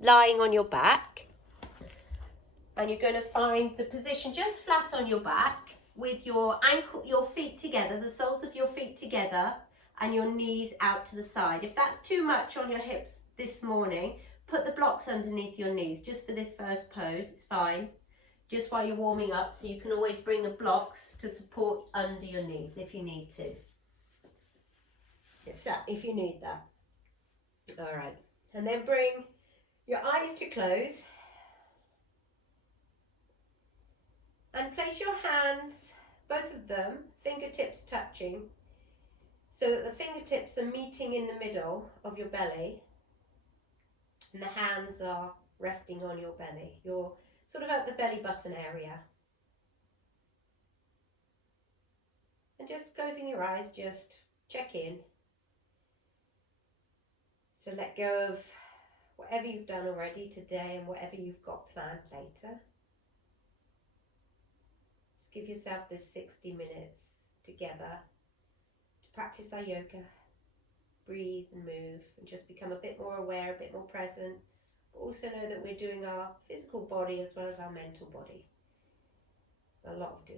lying on your back. And you're going to find the position just flat on your back with your feet together, the soles of your feet together, and your knees out to the side. If that's too much on your hips this morning, put the blocks underneath your knees just for this first pose. It's fine. Just while you're warming up, so you can always bring the blocks to support under your knees if you need to. If you need that. All right. And then bring your eyes to close. And place your hands, both of them, fingertips touching, so that the fingertips are meeting in the middle of your belly and the hands are resting on your belly. You're sort of at the belly button area. And just closing your eyes, just check in. So let go of whatever you've done already today and whatever you've got planned later. Just give yourself this 60 minutes together to practice our yoga. Breathe and move and just become a bit more aware, a bit more present, but also know that we're doing our physical body as well as our mental body. A lot of good.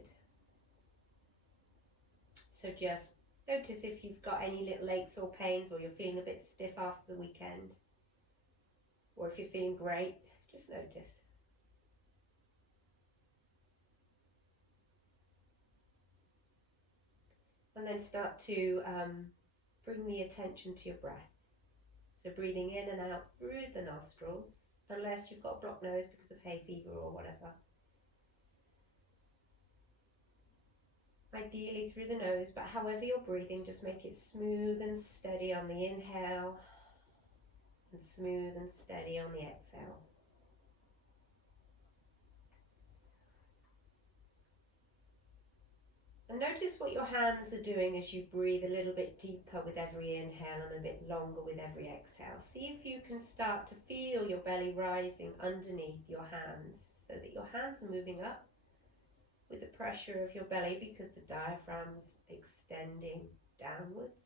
So just notice if you've got any little aches or pains, or you're feeling a bit stiff after the weekend, or if you're feeling great, just notice. And then start to bring the attention to your breath. So breathing in and out through the nostrils, unless you've got a blocked nose because of hay fever or whatever. Ideally through the nose, but however you're breathing, just make it smooth and steady on the inhale and smooth and steady on the exhale. And notice what your hands are doing as you breathe a little bit deeper with every inhale and a bit longer with every exhale. See if you can start to feel your belly rising underneath your hands, so that your hands are moving up with the pressure of your belly because the diaphragm's extending downwards.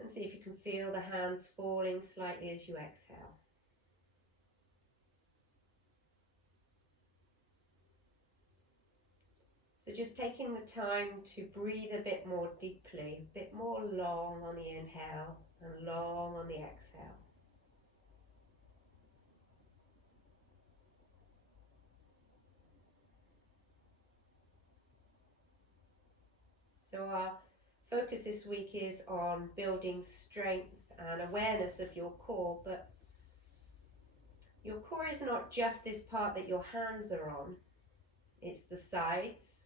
And see if you can feel the hands falling slightly as you exhale. So just taking the time to breathe a bit more deeply, a bit more long on the inhale and long on the exhale. So our focus this week is on building strength and awareness of your core, but your core is not just this part that your hands are on, it's the sides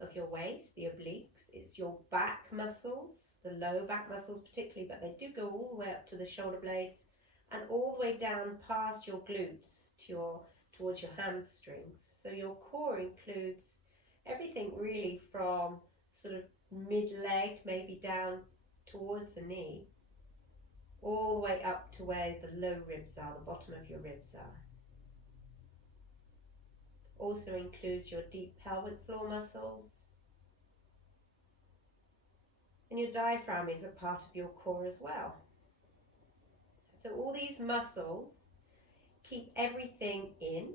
of your waist, the obliques, it's your back muscles, the low back muscles particularly, but they do go all the way up to the shoulder blades and all the way down past your glutes towards your hamstrings. So your core includes everything really from sort of mid-leg, maybe down towards the knee, all the way up to where the low ribs are, the bottom of your ribs are. Also includes your deep pelvic floor muscles. And your diaphragm is a part of your core as well. So all these muscles keep everything in,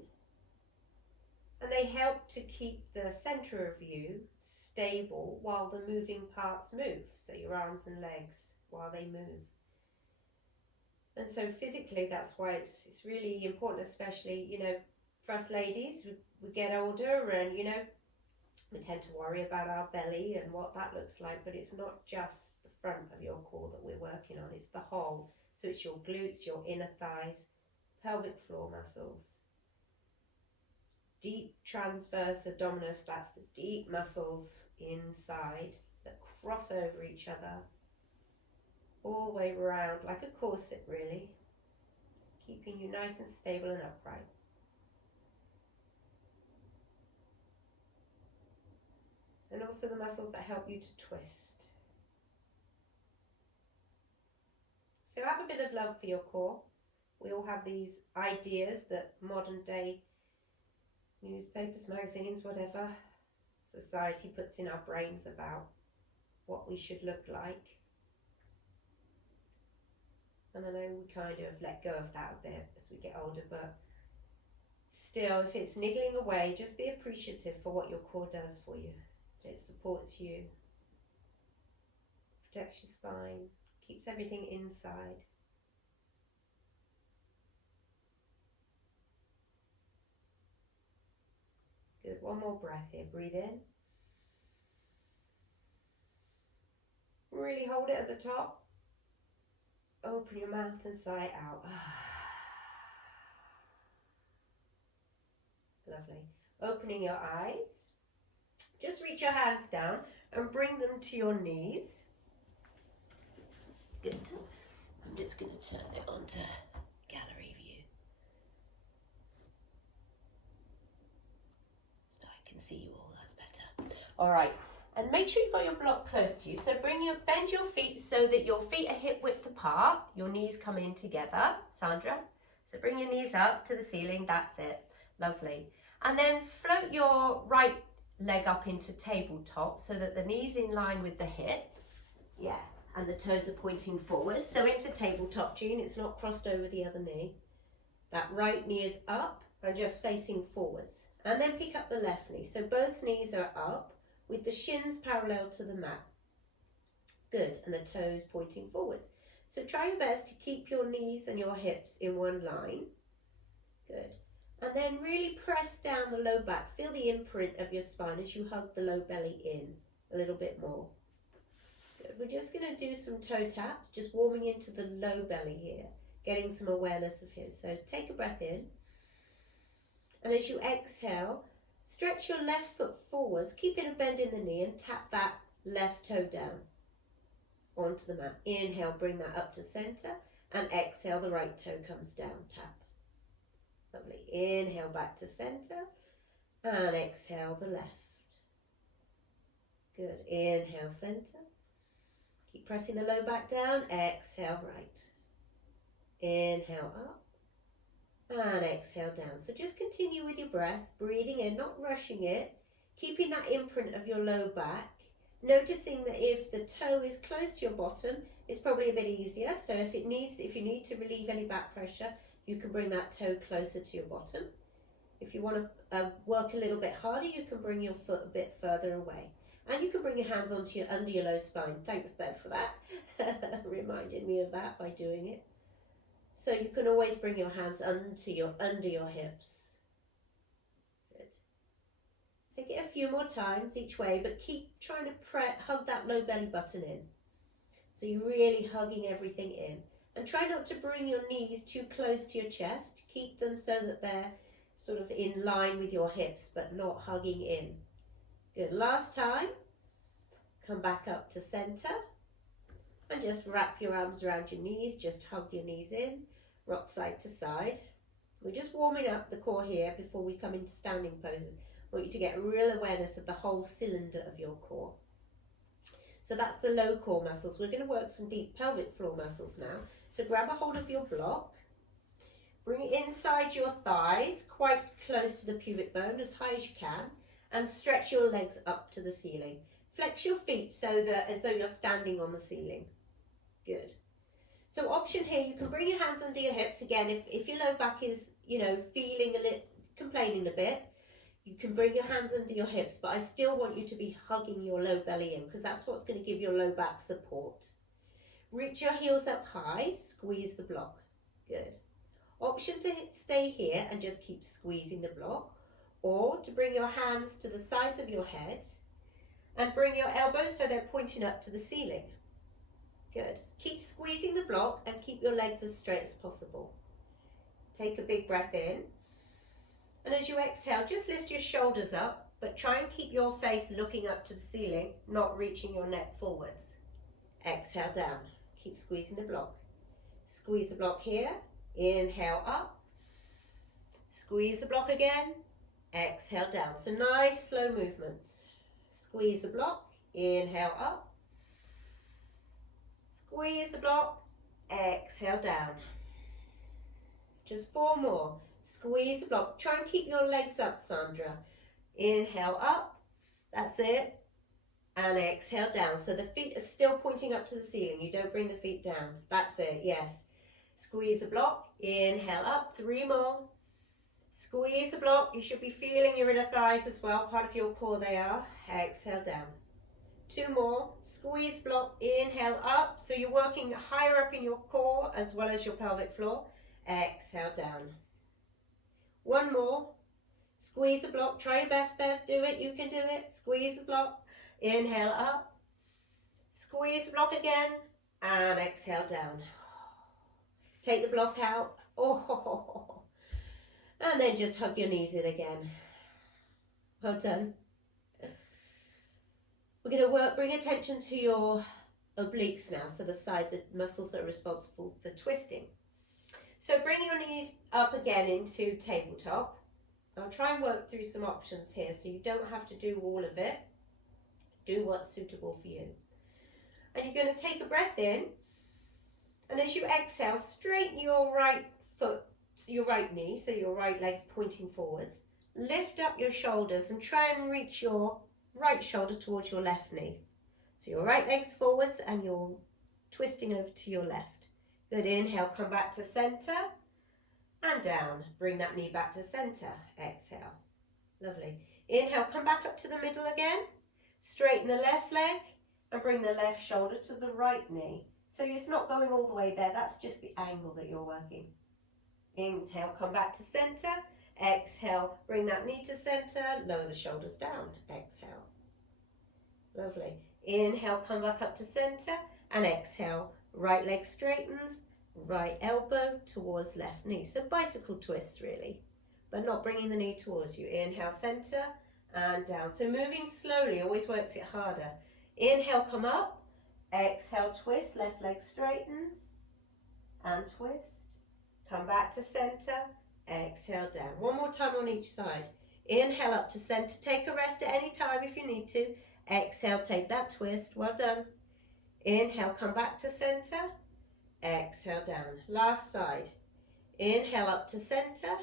and they help to keep the center of you stable while the moving parts move. So your arms and legs while they move. And so physically, that's why it's really important, especially, for us ladies, we get older and, we tend to worry about our belly and what that looks like, but it's not just the front of your core that we're working on, it's the whole. So it's your glutes, your inner thighs, pelvic floor muscles. Deep transverse abdominis, that's the deep muscles inside that cross over each other, all the way around like a corset really, keeping you nice and stable and upright. And also the muscles that help you to twist. So have a bit of love for your core. We all have these ideas that modern day newspapers, magazines, whatever, society puts in our brains about what we should look like. And I know we kind of let go of that a bit as we get older, but still, if it's niggling away, just be appreciative for what your core does for you. It supports you, protects your spine, keeps everything inside. Good, one more breath here, breathe in. Really hold it at the top. Open your mouth and sigh out. Lovely. Opening your eyes. Just reach your hands down and bring them to your knees. Good. I'm just going to turn it onto gallery view so I can see you all. That's better. All right. And make sure you've got your block close to you. So bend your feet so that your feet are hip width apart. Your knees come in together, Sandra. So bring your knees up to the ceiling. That's it. Lovely. And then float your right leg up into tabletop so that the knee's in line with the hip. Yeah. And the toes are pointing forward. So into tabletop, Jean. It's not crossed over the other knee. That right knee is up and just facing forwards. And then pick up the left knee. So both knees are up, with the shins parallel to the mat. Good, and the toes pointing forwards. So try your best to keep your knees and your hips in one line. Good. And then really press down the low back. Feel the imprint of your spine as you hug the low belly in a little bit more. Good. We're just going to do some toe taps, just warming into the low belly here, getting some awareness of here. So take a breath in. And as you exhale, stretch your left foot forwards, keeping a bend in the knee, and tap that left toe down onto the mat. Inhale, bring that up to center, and exhale, the right toe comes down, tap. Lovely. Inhale, back to center, and exhale, the left. Good. Inhale, center. Keep pressing the low back down, exhale, right. Inhale, up. And exhale down. So just continue with your breath, breathing in, not rushing it, keeping that imprint of your low back, noticing that if the toe is close to your bottom, it's probably a bit easier. So if you need to relieve any back pressure, you can bring that toe closer to your bottom. If you want to work a little bit harder, you can bring your foot a bit further away. And you can bring your hands under your low spine. Thanks, Bev, for that. Reminded me of that by doing it. So you can always bring your hands under your hips. Good. Take it a few more times each way, but keep trying to hug that low belly button in. So you're really hugging everything in. And try not to bring your knees too close to your chest. Keep them so that they're sort of in line with your hips, but not hugging in. Good. Last time. Come back up to center. And just wrap your arms around your knees, just hug your knees in, rock side to side. We're just warming up the core here before we come into standing poses. I want you to get a real awareness of the whole cylinder of your core. So that's the low core muscles. We're going to work some deep pelvic floor muscles now. So grab a hold of your block, bring it inside your thighs, quite close to the pubic bone, as high as you can, and stretch your legs up to the ceiling. Flex your feet so that as though you're standing on the ceiling. Good. So option here, you can bring your hands under your hips. Again, if your low back is, feeling a little, complaining a bit, you can bring your hands under your hips, but I still want you to be hugging your low belly in because that's what's going to give your low back support. Reach your heels up high, squeeze the block. Good. Option to stay here and just keep squeezing the block, or to bring your hands to the sides of your head and bring your elbows so they're pointing up to the ceiling. Good. Keep squeezing the block and keep your legs as straight as possible. Take a big breath in. And as you exhale, just lift your shoulders up, but try and keep your face looking up to the ceiling, not reaching your neck forwards. Exhale down. Keep squeezing the block. Squeeze the block here. Inhale up. Squeeze the block again. Exhale down. So nice slow movements. Squeeze the block. Inhale up. Squeeze the block, exhale down. Just 4 more. Squeeze the block. Try and keep your legs up, Sandra. Inhale up. That's it. and exhale down. So the feet are still pointing up to the ceiling. You don't bring the feet down. That's it, yes. Squeeze the block, inhale up, 3 more. Squeeze the block, you should be feeling your inner thighs as well, part of your core they are. Exhale down. 2 more, squeeze block, inhale up, so you're working higher up in your core as well as your pelvic floor. Exhale down. 1 more, squeeze the block, try your best, Bev, do it, you can do it. Squeeze the block, inhale up, squeeze the block again, and exhale down. Take the block out, oh, and then just hug your knees in again. Well done. We're going to bring attention to your obliques now, so the side, the muscles that are responsible for twisting. So bring your knees up again into tabletop. I'll try and work through some options here, so you don't have to do all of it. Do what's suitable for you. And you're going to take a breath in, and as you exhale, straighten your right foot, your right knee, so your right leg's pointing forwards. Lift up your shoulders and try and reach your right shoulder towards your left knee. So your right leg's forwards and you're twisting over to your left. Good, inhale, come back to center and down. Bring that knee back to center. Exhale. Lovely. Inhale, come back up to the middle again. Straighten the left leg and bring the left shoulder to the right knee. So it's not going all the way there, that's just the angle that you're working. Inhale, come back to center. Exhale, bring that knee to center, lower the shoulders down. Exhale. Lovely. Inhale, come back up to center, and exhale, right leg straightens, right elbow towards left knee. So bicycle twists really, but not bringing the knee towards you. Inhale, center, and down. So moving slowly always works it harder. Inhale, come up. Exhale, twist, left leg straightens, and twist. Come back to center. Exhale down. 1 more time on each side. Inhale up to center. Take a rest at any time if you need to. Exhale, take that twist. Well done. Inhale, come back to center. Exhale down. Last side. Inhale up to center.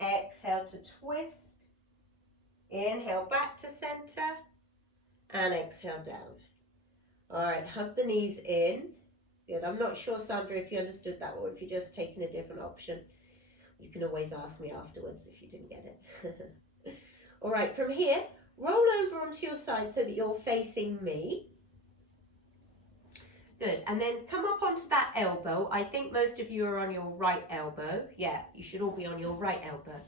Exhale to twist. Inhale back to center. And exhale down. All right, hug the knees in. Good. I'm not sure, Sandra, if you understood that or if you're just taking a different option. You can always ask me afterwards if you didn't get it. All right, from here, roll over onto your side so that you're facing me. Good, and then come up onto that elbow. I think most of you are on your right elbow. Yeah, you should all be on your right elbow.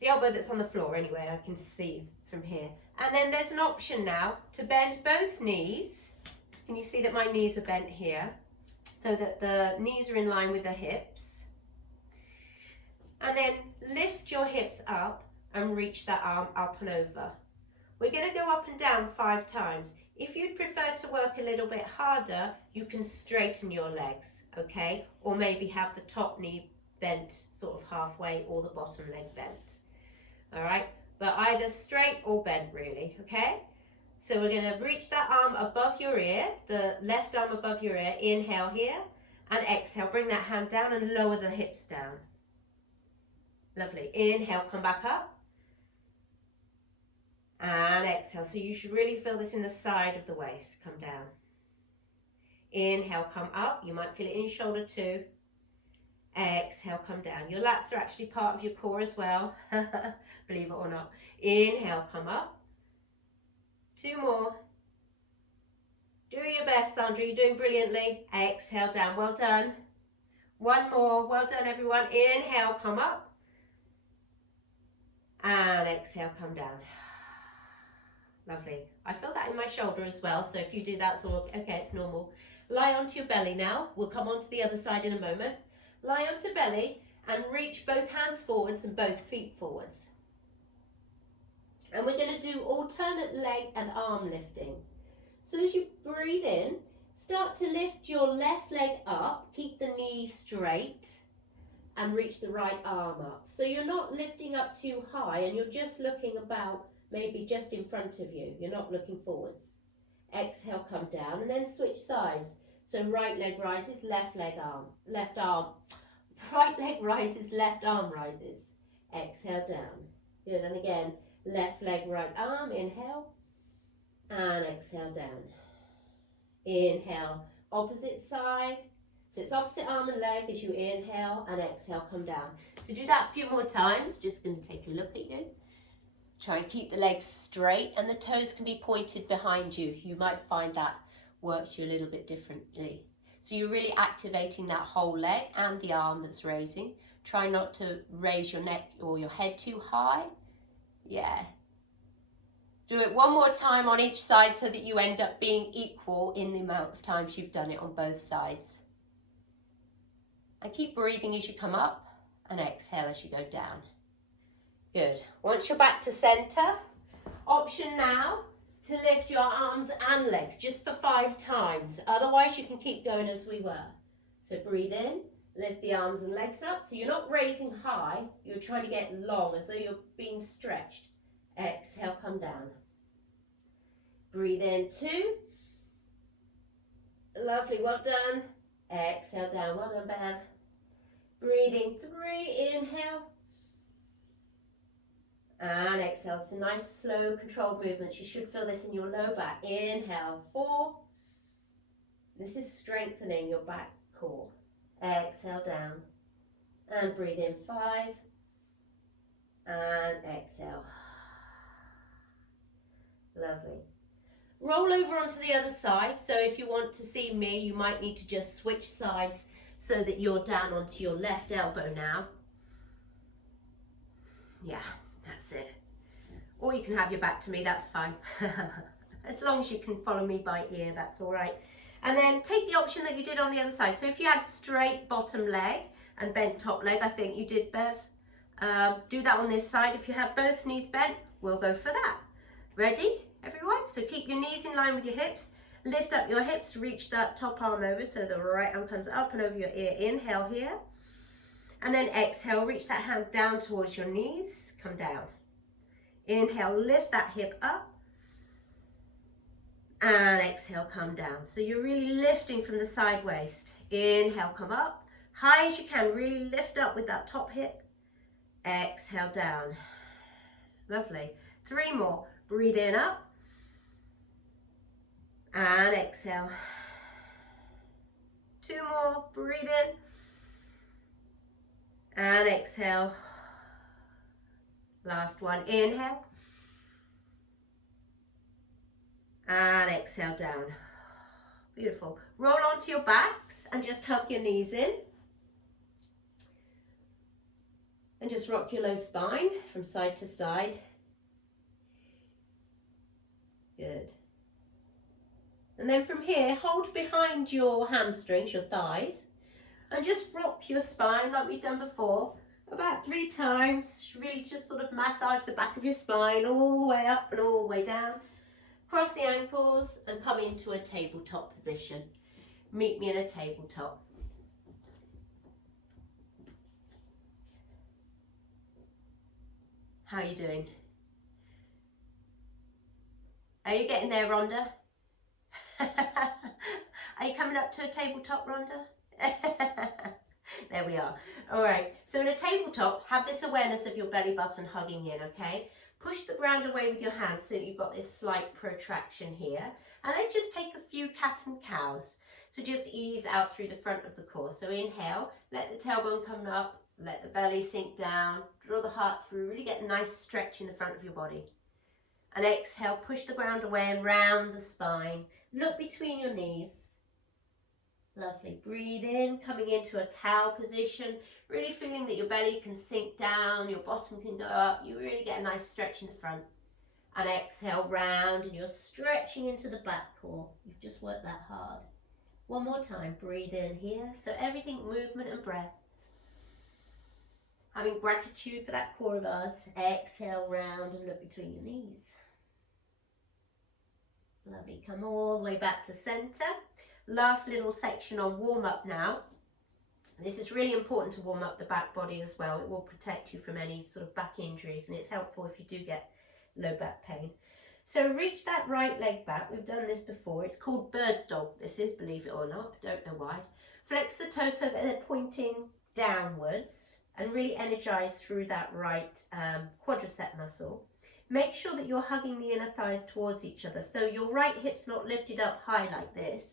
The elbow that's on the floor anyway, I can see from here. And then there's an option now to bend both knees. So can you see that my knees are bent here? So that the knees are in line with the hips. And then lift your hips up and reach that arm up and over. We're going to go up and down 5 times. If you'd prefer to work a little bit harder, you can straighten your legs, okay? Or maybe have the top knee bent sort of halfway or the bottom leg bent. All right, but either straight or bent really, okay? So we're going to reach that arm above your ear, the left arm above your ear. Inhale here and exhale. Bring that hand down and lower the hips down. Lovely. Inhale, come back up. And exhale. So you should really feel this in the side of the waist. Come down. Inhale, come up. You might feel it in your shoulder too. Exhale, come down. Your lats are actually part of your core as well. Believe it or not. Inhale, come up. 2 more. Do your best, Sandra. You're doing brilliantly. Exhale down. Well done. 1 more. Well done, everyone. Inhale, come up. And exhale, come down. Lovely. I feel that in my shoulder as well, so if you do that, it's all okay, it's normal. Lie onto your belly now. We'll come on to the other side in a moment. Lie onto belly and reach both hands forwards and both feet forwards. And we're going to do alternate leg and arm lifting. So as you breathe in, start to lift your left leg up, keep the knee straight, and reach the right arm up. So you're not lifting up too high and you're just looking about maybe just in front of you. You're not looking forwards. Exhale, come down and then switch sides. So right leg rises, left arm, right leg rises, left arm rises. Exhale down. Good, and again, left leg, right arm, inhale. and exhale down. Inhale, opposite side. So it's opposite arm and leg as you inhale and exhale, come down. So do that a few more times. Just going to take a look at you. Try and keep the legs straight and the toes can be pointed behind you. You might find that works you a little bit differently. So you're really activating that whole leg and the arm that's raising. Try not to raise your neck or your head too high. Yeah. Do it one more time on each side so that you end up being equal in the amount of times you've done it on both sides. And keep breathing as you come up and exhale as you go down. Good. Once you're back to center, option now to lift your arms and legs just for 5 times. Otherwise you can keep going as we were. So breathe in, lift the arms and legs up. So you're not raising high, you're trying to get long as though you're being stretched. Exhale, come down. Breathe in 2. Lovely, well done. Exhale down, well done, Bev. Breathing 3, inhale. And exhale, so nice slow controlled movements. You should feel this in your low back. Inhale, 4. This is strengthening your back core. Exhale down. And breathe in 5. And exhale. Lovely. Roll over onto the other side. So if you want to see me, you might need to just switch sides so that you're down onto your left elbow now. Yeah, that's it. Or you can have your back to me, that's fine. As long as you can follow me by ear, that's all right. And then take the option that you did on the other side. So if you had straight bottom leg and bent top leg, I think you did, Bev. Do that on this side. If you have both knees bent, we'll go for that. Ready, everyone? So keep your knees in line with your hips. Lift up your hips, reach that top arm over so the right arm comes up and over your ear. Inhale here. And then exhale, reach that hand down towards your knees. Come down. Inhale, lift that hip up. And exhale, come down. So you're really lifting from the side waist. Inhale, come up. High as you can, really lift up with that top hip. Exhale, down. Lovely. 3 more. Breathe in up. And exhale. 2 more. Breathe in. And exhale. Last one. Inhale. And exhale down. Beautiful. Roll onto your backs and just tuck your knees in. And just rock your low spine from side to side. Good. And then from here, hold behind your hamstrings, your thighs, and just rock your spine like we've done before, about 3 times. Really just sort of massage the back of your spine all the way up and all the way down. Cross the ankles and come into a tabletop position. Meet me in a tabletop. How are you doing? Are you getting there, Rhonda? Are you coming up to a tabletop, Rhonda? There we are. All right, so in a tabletop, have this awareness of your belly button hugging in, okay? Push the ground away with your hands so that you've got this slight protraction here. And let's just take a few cat and cows. So just ease out through the front of the core. So inhale, let the tailbone come up, let the belly sink down, draw the heart through, really get a nice stretch in the front of your body. And exhale, push the ground away and round the spine. Look between your knees. Lovely. Breathe in, coming into a cow position. Really feeling that your belly can sink down, your bottom can go up. You really get a nice stretch in the front. And exhale, round, and you're stretching into the back core. You've just worked that hard. One more time. Breathe in here. So everything, movement and breath. Having gratitude for that core of ours. Exhale, round, and look between your knees. Lovely. Come all the way back to center. Last little section on warm up now. This is really important to warm up the back body as well. It will protect you from any sort of back injuries, and it's helpful if you do get low back pain. So reach that right leg back. We've done this before. It's called bird dog. This is, believe it or not. I don't know why. Flex the toes so that they're pointing downwards and really energize through that right quadricep muscle. make sure that you're hugging the inner thighs towards each other. So your right hip's not lifted up high like this.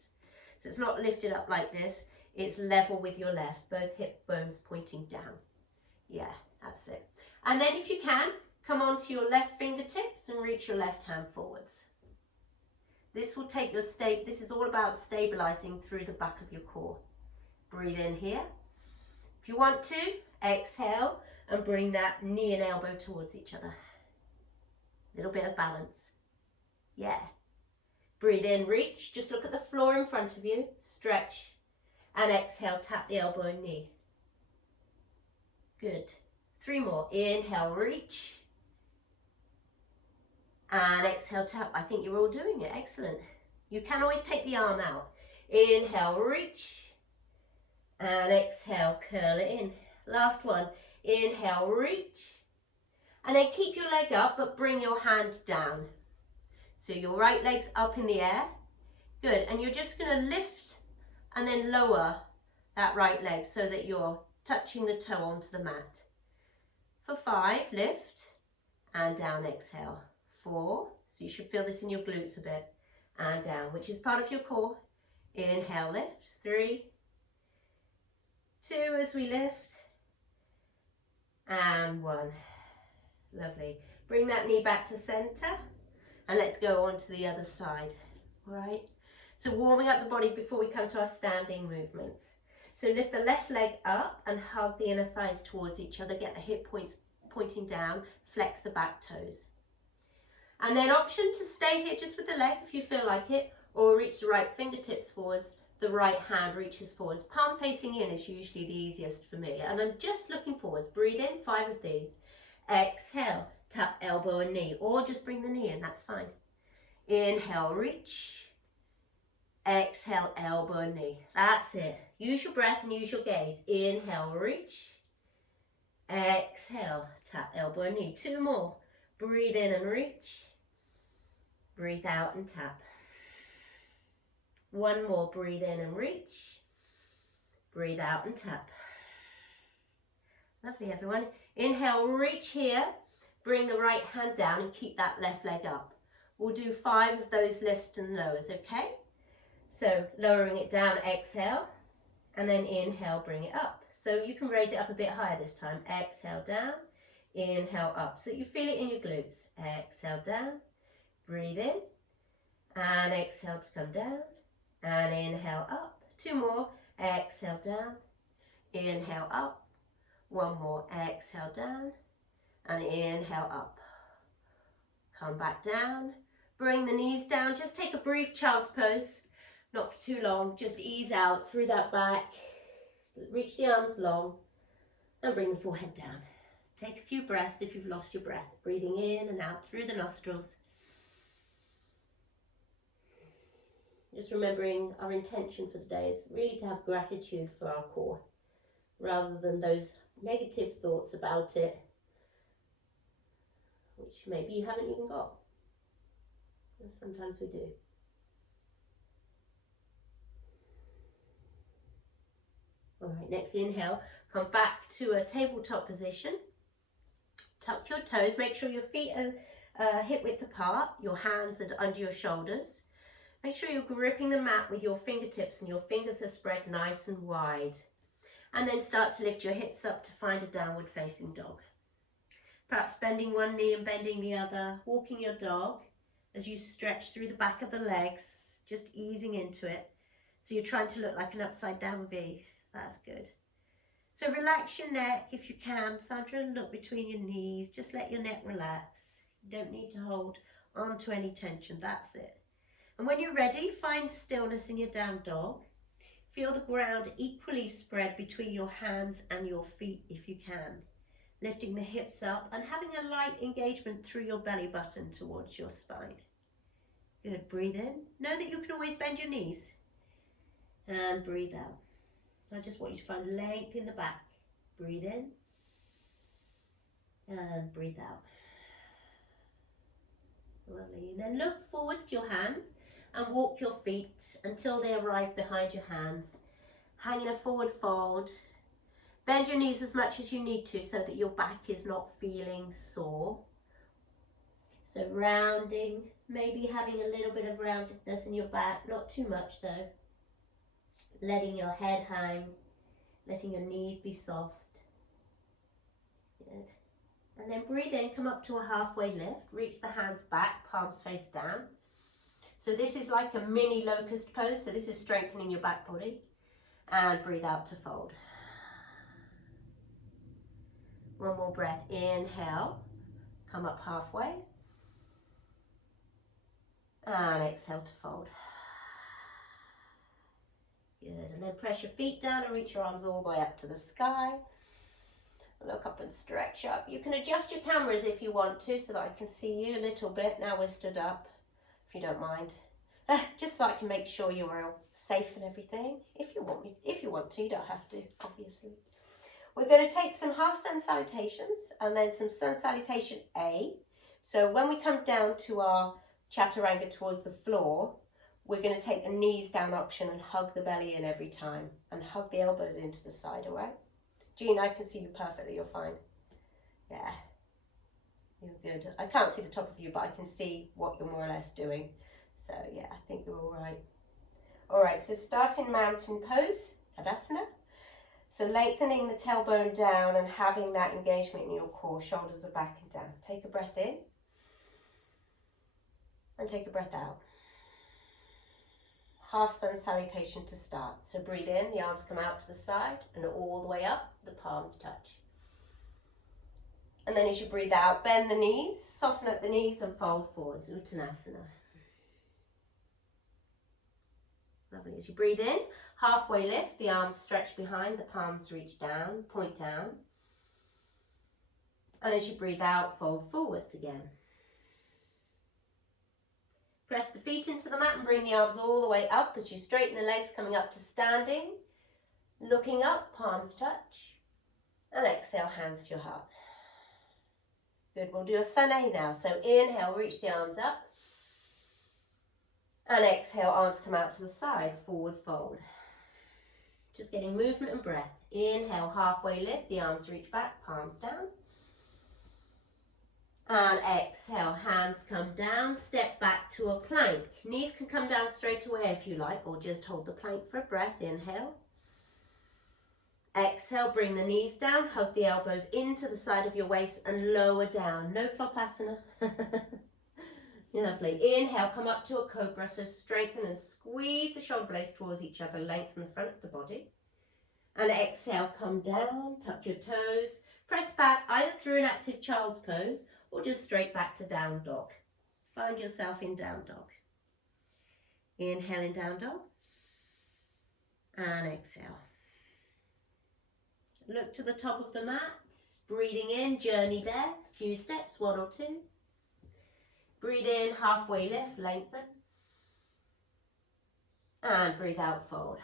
So it's not lifted up like this. It's level with your left, both hip bones pointing down. Yeah, that's it. And then if you can, come onto your left fingertips and reach your left hand forwards. This will take your this is all about stabilizing through the back of your core. Breathe in here. If you want to, exhale and bring that knee and elbow towards each other. Little bit of balance. Yeah. Breathe in, reach. Just look at the floor in front of you. Stretch. And exhale, tap the elbow and knee. Good. 3 more. Inhale, reach. And exhale, tap. I think you're all doing it. Excellent. You can always take the arm out. Inhale, reach. And exhale, curl it in. Last one. Inhale, reach. And then keep your leg up, but bring your hand down. So your right leg's up in the air. Good. And you're just going to lift and then lower that right leg so that you're touching the toe onto the mat. For 5, lift and down, exhale. 4, so you should feel this in your glutes a bit, and down, which is part of your core. Inhale, lift. 3, 2 as we lift, and 1. Lovely. Bring that knee back to center, and let's go on to the other side. All right. So warming up the body before we come to our standing movements. So lift the left leg up and hug the inner thighs towards each other. Get the hip points pointing down. Flex the back toes. And then option to stay here just with the leg if you feel like it, or reach the right fingertips forwards. The right hand reaches forwards. Palm facing in is usually the easiest for me. And I'm just looking forwards. Breathe in, 5 of these. Exhale, tap elbow and knee, or just bring the knee in, that's fine. Inhale, reach. Exhale, elbow and knee. That's it. Use your breath and use your gaze. Inhale, reach. Exhale, tap elbow and knee. 2 more. Breathe in and reach. Breathe out and tap. 1 more. Breathe in and reach. Breathe out and tap. Lovely, everyone. Inhale, reach here. Bring the right hand down and keep that left leg up. We'll do 5 of those lifts and lowers, okay? So lowering it down, exhale, and then inhale, bring it up. So you can raise it up a bit higher this time. Exhale, down, inhale, up. So you feel it in your glutes. Exhale, down, breathe in, and exhale to come down, and inhale, up. 2 more. Exhale, down, inhale, up. 1 more. Exhale, down, and inhale, up. Come back down. Bring the knees down. Just take a brief child's pose. Not for too long, just ease out through that back, reach the arms long, and bring the forehead down. Take a few breaths if you've lost your breath, breathing in and out through the nostrils. Just remembering our intention for the day is really to have gratitude for our core, rather than those negative thoughts about it, which maybe you haven't even got. And sometimes we do. All right, next inhale, come back to a tabletop position. Tuck your toes, make sure your feet are hip width apart, your hands are under your shoulders. Make sure you're gripping the mat with your fingertips and your fingers are spread nice and wide. And then start to lift your hips up to find a downward facing dog. Perhaps bending one knee and bending the other, walking your dog as you stretch through the back of the legs, just easing into it. So you're trying to look like an upside down V. That's good. So relax your neck if you can. Sandra, look between your knees. Just let your neck relax. You don't need to hold on to any tension. That's it. And when you're ready, find stillness in your down dog. Feel the ground equally spread between your hands and your feet if you can. Lifting the hips up and having a light engagement through your belly button towards your spine. Good. Breathe in. Know that you can always bend your knees. And breathe out. I just want you to find length in the back. Breathe in and breathe out. Lovely. And then look forwards to your hands and walk your feet until they arrive behind your hands. Hang in a forward fold. Bend your knees as much as you need to so that your back is not feeling sore. So rounding, maybe having a little bit of roundedness in your back, not too much though. Letting your head hang, letting your knees be soft. Good. And then breathe in, come up to a halfway lift, reach the hands back, palms face down. So this is like a mini locust pose, so this is strengthening your back body. And breathe out to fold. One more breath, inhale, come up halfway. And exhale to fold. Good, and then press your feet down and reach your arms all the way up to the sky. Look up and stretch up. You can adjust your cameras if you want to so that I can see you a little bit. Now we're stood up, if you don't mind. Just so I can make sure you're all safe and everything. If you want to, you don't have to, obviously. We're going to take some half sun salutations and then some sun salutation A. So when we come down to our chaturanga towards the floor, we're going to take the knees down option and hug the belly in every time and hug the elbows into the side, all right? Jean, I can see you perfectly, you're fine. Yeah, you're good. I can't see the top of you, but I can see what you're more or less doing. So yeah, I think you're all right. All right, so starting mountain pose, Tadasana. So lengthening the tailbone down and having that engagement in your core, shoulders are back and down. Take a breath in and take a breath out. Half sun salutation to start. So breathe in, the arms come out to the side and all the way up, the palms touch. And then as you breathe out, bend the knees, soften at the knees and fold forwards, Uttanasana. Lovely. As you breathe in, halfway lift, the arms stretch behind, the palms reach down, point down. And as you breathe out, fold forwards again. Press the feet into the mat and bring the arms all the way up as you straighten the legs, coming up to standing. Looking up, palms touch. And exhale, hands to your heart. Good, we'll do a sun A now. So inhale, reach the arms up. And exhale, arms come out to the side, forward fold. Just getting movement and breath. Inhale, halfway lift, the arms reach back, palms down. And exhale, hands come down, step back to a plank. Knees can come down straight away if you like, or just hold the plank for a breath. Inhale. Exhale, bring the knees down, hug the elbows into the side of your waist and lower down. No flopasana. Lovely. Inhale, come up to a cobra, so strengthen and squeeze the shoulder blades towards each other, lengthen the front of the body. And exhale, come down, tuck your toes, press back either through an active child's pose or just straight back to down dog. Find yourself in down dog. Inhale in down dog. And exhale. Look to the top of the mat. Breathing in, journey there. Few steps, 1 or 2. Breathe in, halfway lift, lengthen. And breathe out, fold.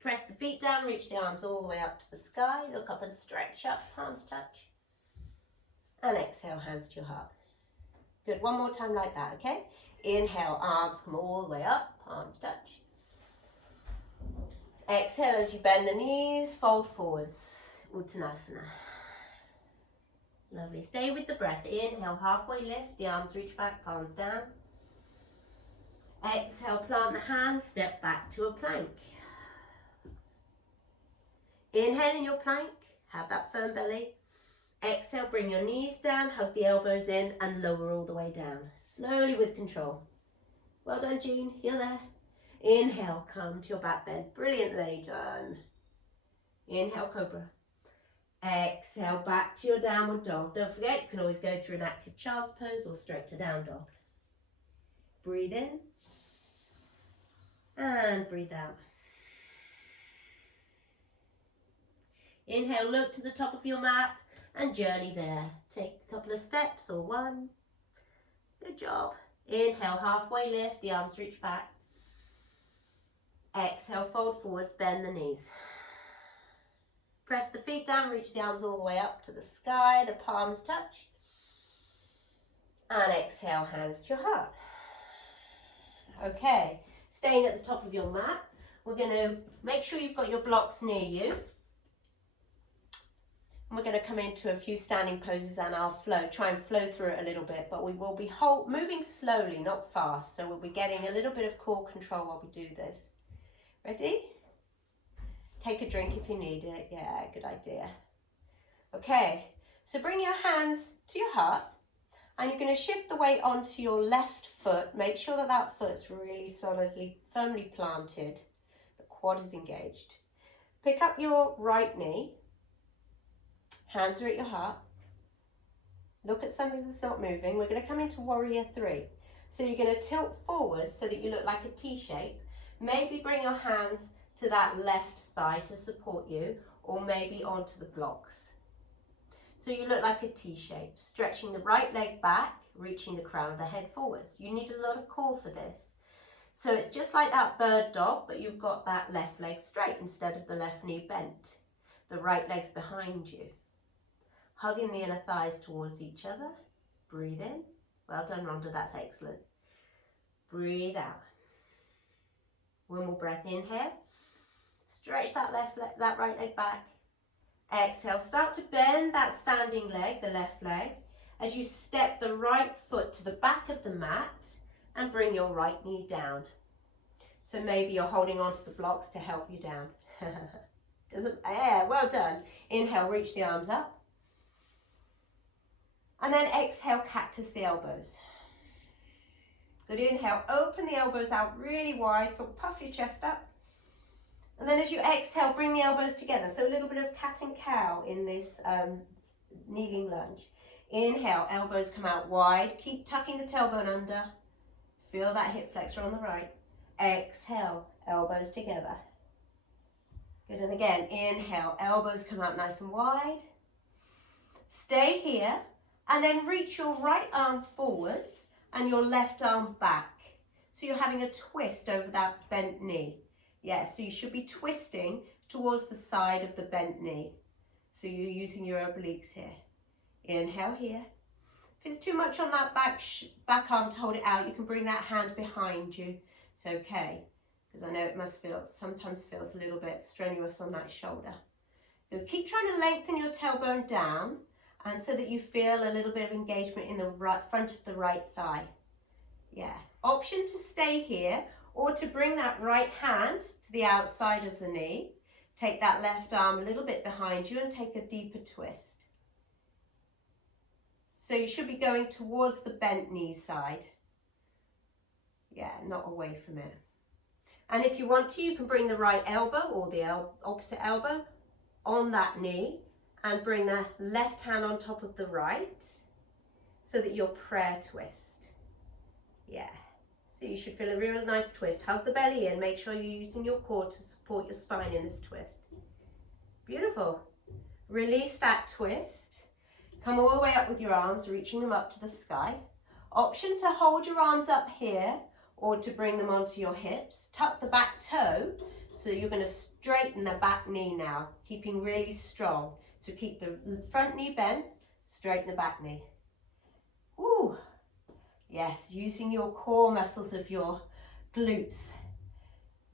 Press the feet down, reach the arms all the way up to the sky. Look up and stretch up, palms touch. And exhale, hands to your heart. Good, one more time like that, okay? Inhale, arms come all the way up, palms touch. Exhale as you bend the knees, fold forwards, Uttanasana. Lovely, stay with the breath. Inhale, halfway lift, the arms reach back, palms down. Exhale, plant the hands, step back to a plank. Inhale in your plank, have that firm belly. Exhale, bring your knees down, hug the elbows in and lower all the way down. Slowly with control. Well done, Jean, you're there. Inhale, come to your back bend. Brilliantly done. Inhale, cobra. Exhale, back to your downward dog. Don't forget, you can always go through an active child's pose or straight to down dog. Breathe in. And breathe out. Inhale, look to the top of your mat and journey there. Take a couple of steps or 1. Good job. Inhale, halfway lift, the arms reach back. Exhale, fold forwards, bend the knees. Press the feet down, reach the arms all the way up to the sky, the palms touch. And exhale, hands to your heart. Okay, staying at the top of your mat, we're going to make sure you've got your blocks near you. And we're going to come into a few standing poses and I'll try and flow through it a little bit, but we will be moving slowly, not fast. So we'll be getting a little bit of core control while we do this. Ready? Take a drink if you need it. Yeah, good idea. Okay, so bring your hands to your heart and you're going to shift the weight onto your left foot. Make sure that that foot's really solidly, firmly planted. The quad is engaged. Pick up your right knee. Hands are at your heart. Look at something that's not moving. We're going to come into warrior 3. So you're going to tilt forward so that you look like a T shape. Maybe bring your hands to that left thigh to support you, or maybe onto the blocks. So you look like a T shape, stretching the right leg back, reaching the crown of the head forwards. You need a lot of core for this. So it's just like that bird dog, but you've got that left leg straight instead of the left knee bent. The right leg's behind you. Hugging the inner thighs towards each other. Breathe in. Well done, Rhonda, that's excellent. Breathe out. One more breath, inhale. Stretch that right leg back. Exhale, start to bend that standing leg, the left leg, as you step the right foot to the back of the mat and bring your right knee down. So maybe you're holding onto the blocks to help you down. Well done. Inhale, reach the arms up. And then exhale, cactus the elbows. Good, inhale, open the elbows out really wide, so puff your chest up. And then as you exhale, bring the elbows together. So a little bit of cat and cow in this kneeling lunge. Inhale, elbows come out wide. Keep tucking the tailbone under. Feel that hip flexor on the right. Exhale, elbows together. Good, and again, inhale, elbows come out nice and wide. Stay here, and then reach your right arm forwards and your left arm back. So you're having a twist over that bent knee. Yeah, so you should be twisting towards the side of the bent knee. So you're using your obliques here. Inhale here. If it's too much on that back arm to hold it out, you can bring that hand behind you. It's okay, because I know it sometimes feels a little bit strenuous on that shoulder. So keep trying to lengthen your tailbone down, and so that you feel a little bit of engagement in the front of the right thigh. Yeah, option to stay here, or to bring that right hand to the outside of the knee. Take that left arm a little bit behind you and take a deeper twist. So you should be going towards the bent knee side. Yeah, not away from it. And if you want to, you can bring the right elbow or the opposite elbow on that knee and bring the left hand on top of the right so that your prayer twist. Yeah. So you should feel a real nice twist. Hug the belly in. Make sure you're using your core to support your spine in this twist. Beautiful. Release that twist. Come all the way up with your arms, reaching them up to the sky. Option to hold your arms up here or to bring them onto your hips. Tuck the back toe. So you're going to straighten the back knee now, keeping really strong. So keep the front knee bent, straighten the back knee. Woo. Yes, using your core muscles of your glutes.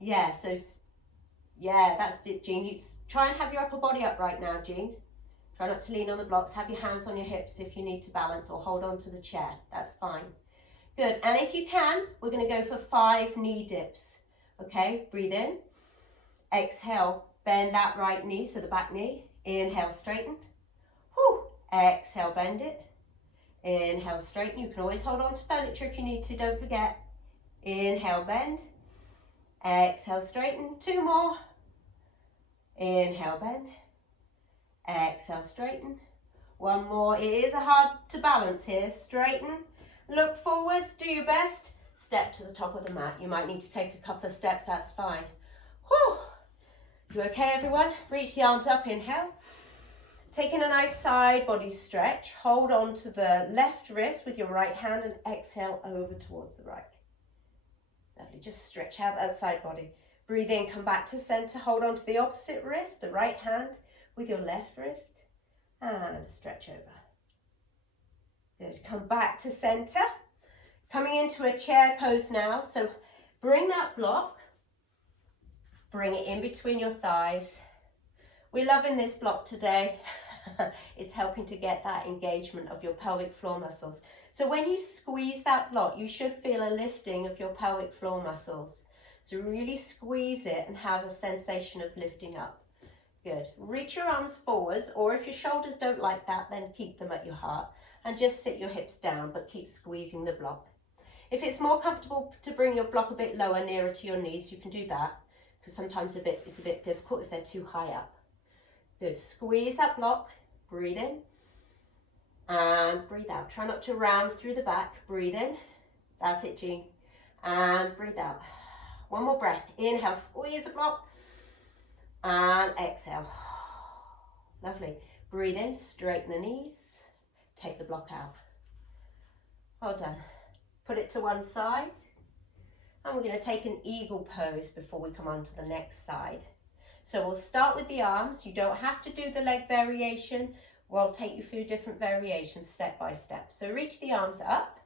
Yeah, so, yeah, that's it, Jean. You try and have your upper body up right now, Jean. Try not to lean on the blocks. Have your hands on your hips if you need to balance, or hold on to the chair. That's fine. Good, and if you can, we're going to go for 5 knee dips. Okay, breathe in. Exhale, bend that right knee, so the back knee. Inhale, straighten. Whew. Exhale, bend it. Inhale, straighten. You can always hold on to furniture if you need to, don't forget. Inhale, bend. Exhale, straighten. 2 more. Inhale, bend. Exhale, straighten. 1 more. It is hard to balance here. Straighten. Look forward. Do your best. Step to the top of the mat. You might need to take a couple of steps. That's fine. Whew. You okay, everyone? Reach the arms up. Inhale. Taking a nice side body stretch, hold on to the left wrist with your right hand and exhale over towards the right. Lovely, just stretch out that side body. Breathe in, come back to center, hold on to the opposite wrist, the right hand with your left wrist, and stretch over. Good, come back to center. Coming into a chair pose now, so bring that block, bring it in between your thighs. We're loving this block today. It's helping to get that engagement of your pelvic floor muscles. So when you squeeze that block, you should feel a lifting of your pelvic floor muscles. So really squeeze it and have a sensation of lifting up. Good. Reach your arms forwards, or if your shoulders don't like that, then keep them at your heart and just sit your hips down, but keep squeezing the block. If it's more comfortable to bring your block a bit lower, nearer to your knees, you can do that, because sometimes it's a bit difficult if they're too high up. Good. Squeeze that block. Breathe in and breathe out. Try not to round through the back. Breathe in. That's it, Jean. And breathe out. One more breath. Inhale, squeeze the block. And exhale. Lovely. Breathe in, straighten the knees. Take the block out. Well done. Put it to one side. And we're going to take an eagle pose before we come on to the next side. So we'll start with the arms. You don't have to do the leg variation. We'll take you through different variations step by step. So reach the arms up.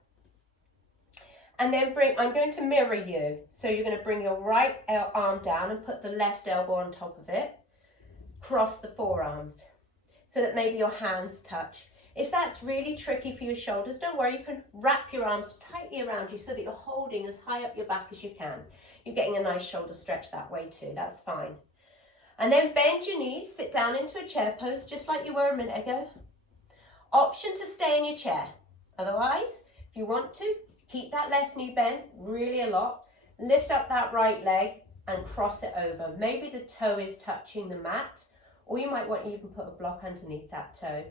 And then I'm going to mirror you. So you're going to bring your right arm down and put the left elbow on top of it. Cross the forearms so that maybe your hands touch. If that's really tricky for your shoulders, don't worry, you can wrap your arms tightly around you so that you're holding as high up your back as you can. You're getting a nice shoulder stretch that way too, that's fine. And then bend your knees, sit down into a chair pose just like you were a minute ago. Option to stay in your chair. Otherwise, if you want to, keep that left knee bent really a lot. Lift up that right leg and cross it over. Maybe the toe is touching the mat, or you might want to even put a block underneath that toe.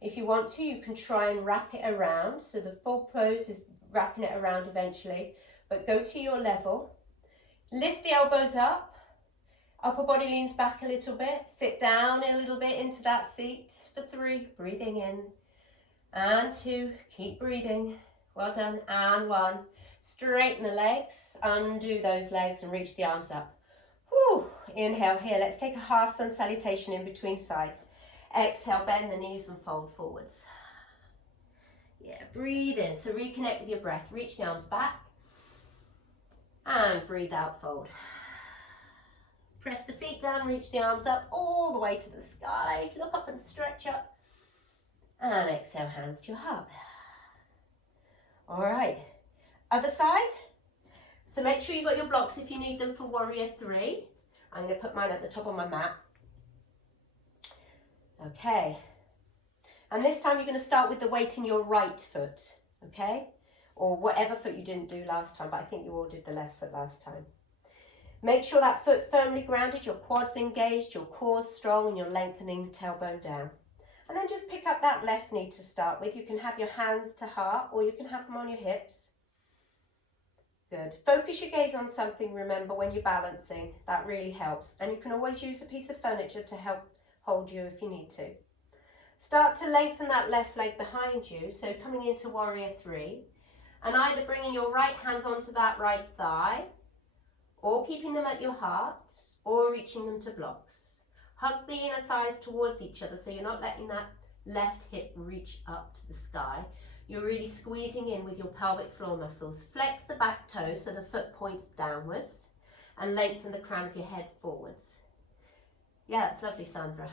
If you want to, you can try and wrap it around. So the full pose is wrapping it around eventually, but go to your level. Lift the elbows up. Upper body leans back a little bit. Sit down a little bit into that seat for 3. Breathing in. And 2. Keep breathing. Well done. And 1. Straighten the legs. Undo those legs and reach the arms up. Whew. Inhale here. Let's take a half sun salutation in between sides. Exhale, bend the knees and fold forwards. Yeah, breathe in. So reconnect with your breath. Reach the arms back. And breathe out, fold. Press the feet down, reach the arms up all the way to the sky. Look up and stretch up. And exhale, hands to your heart. All right, other side. So make sure you've got your blocks if you need them for warrior 3. I'm going to put mine at the top of my mat. Okay, and this time you're going to start with the weight in your right foot, okay? Or whatever foot you didn't do last time, but I think you all did the left foot last time. Make sure that foot's firmly grounded, your quads engaged, your core's strong, and you're lengthening the tailbone down. And then just pick up that left knee to start with. You can have your hands to heart, or you can have them on your hips. Good. Focus your gaze on something, remember, when you're balancing. That really helps. And you can always use a piece of furniture to help hold you if you need to. Start to lengthen that left leg behind you, so coming into warrior 3, and either bringing your right hands onto that right thigh, or keeping them at your heart, or reaching them to blocks. Hug the inner thighs towards each other, so you're not letting that left hip reach up to the sky. You're really squeezing in with your pelvic floor muscles. Flex the back toe so the foot points downwards, and lengthen the crown of your head forwards. Yeah, that's lovely, Sandra.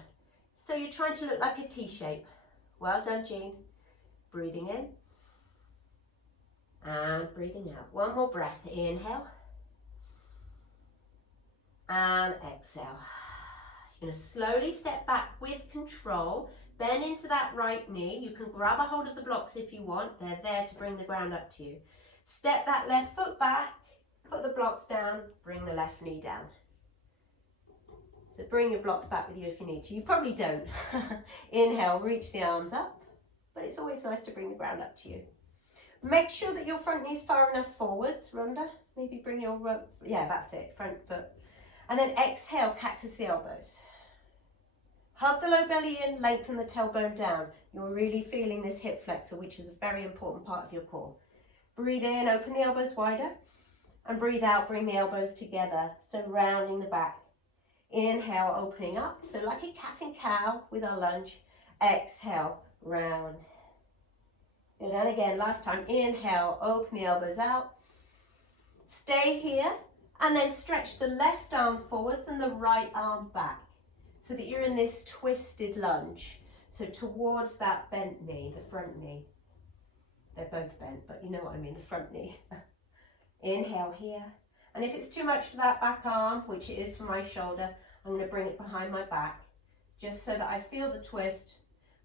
So you're trying to look like a T shape. Well done, Jean. Breathing in. And breathing out. One more breath. Inhale. And exhale. You're going to slowly step back with control. Bend into that right knee. You can grab a hold of the blocks if you want. They're there to bring the ground up to you. Step that left foot back. Put the blocks down. Bring the left knee down. So bring your blocks back with you if you need to. You probably don't. Inhale, reach the arms up, but it's always nice to bring the ground up to you. Make sure that your front knee's far enough forwards, Rhonda. Maybe bring your, yeah, that's it, front foot. And then exhale, cactus the elbows. Hug the low belly in, lengthen the tailbone down. You're really feeling this hip flexor, which is a very important part of your core. Breathe in, open the elbows wider, and breathe out, bring the elbows together, so rounding the back. Inhale, opening up, so like a cat and cow with our lunge. Exhale, round. Good, and again, last time. Inhale, open the elbows out. Stay here, and then stretch the left arm forwards and the right arm back. so that you're in this twisted lunge. So towards that bent knee, the front knee. They're both bent, but you know what I mean, the front knee. Inhale here. And if it's too much for that back arm, which it is for my shoulder, I'm going to bring it behind my back, just so that I feel the twist,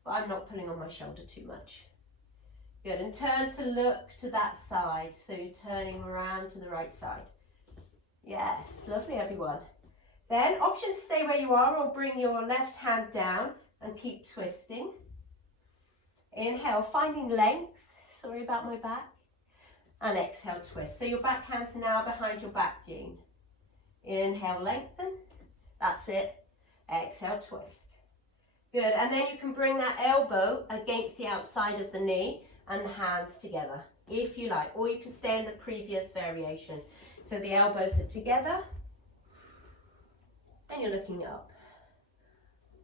but I'm not pulling on my shoulder too much. Good, and turn to look to that side, so you're turning around to the right side. Yes, lovely everyone. Then option to stay where you are or bring your left hand down and keep twisting. Inhale, finding length, sorry about my back. And exhale, twist. So your back hand's now behind your back, Jean. Inhale, lengthen. That's it. Exhale, twist. Good, and then you can bring that elbow against the outside of the knee and the hands together, if you like. Or you can stay in the previous variation. So the elbows are together. And you're looking up.